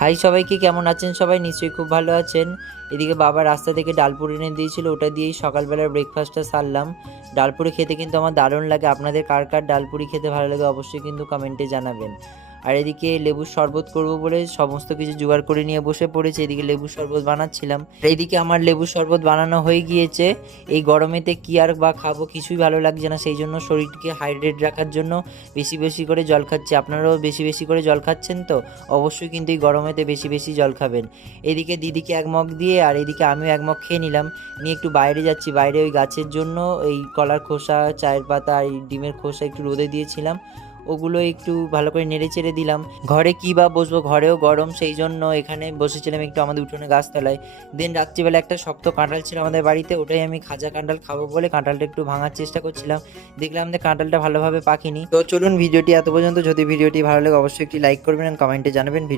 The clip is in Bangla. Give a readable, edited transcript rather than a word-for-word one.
হাই সবাইকে, কেমন আছেন সবাই? নিশ্চয়ই খুব ভালো আছেন। এদিকে বাবা রাস্তা থেকে ডালপুরি এনে দিয়েছিল, ওটা দিয়েই সকালবেলার ব্রেকফাস্টটা সারলাম। ডালপুরি খেতে কিন্তু আমার দারুণ লাগে। আপনাদের কার কার ডালপুরি খেতে ভালো লাগে অবশ্যই কিন্তু কমেন্টে জানাবেন। আর এদিকে লেবুর শরবত করব বলে সমস্ত কিছু জোগাড় করে নিয়ে বসে পড়েছে। এদিকে লেবুর শরবত বানাচ্ছিলাম। এইদিকে আমার লেবুর শরবত বানানো হয়ে গিয়েছে। এই গরমেতে কি আর বা খাবো, কিছুই ভালো লাগছে না। সেই জন্য শরীরকে হাইড্রেট রাখার জন্য বেশি বেশি করে জল খাচ্ছি। আপনারাও বেশি বেশি করে জল খাচ্ছেন তো? অবশ্যই কিন্তু এই গরমেতে বেশি বেশি জল খাবেন। এদিকে দিদিকে এক মগ দিয়ে আর এদিকে আমিও এক মগ খেয়ে নিলাম। নিয়ে একটু বাইরে যাচ্ছি। বাইরে ওই গাছের জন্য এই কলার খোসা, চায়ের পাতা আর এই ডিমের খোসা একটু রোদে দিয়েছিলাম, ওগুলো একটু ভালো করে নেড়ে চেড়ে দিলাম। ঘরে কী বা বসবো, ঘরেও গরম, সেই জন্য এখানে বসেছিলাম একটু আমাদের উঠোনে গাছতলায়। দেন রাত্রিবেলা একটা শক্ত কাঁঠাল ছিল আমাদের বাড়িতে, ওটাই আমি খাজা কাঁঠাল খাবো বলে কাঁঠালটা একটু ভাঙার চেষ্টা করছিলাম। দেখলাম যে কাঁঠালটা ভালোভাবে পাকেনি। তো চলুন, ভিডিওটি এত পর্যন্ত। যদি ভিডিওটি ভালো লাগে অবশ্যই একটি লাইক করবেন এবং কমেন্টে জানাবেন ভিডিও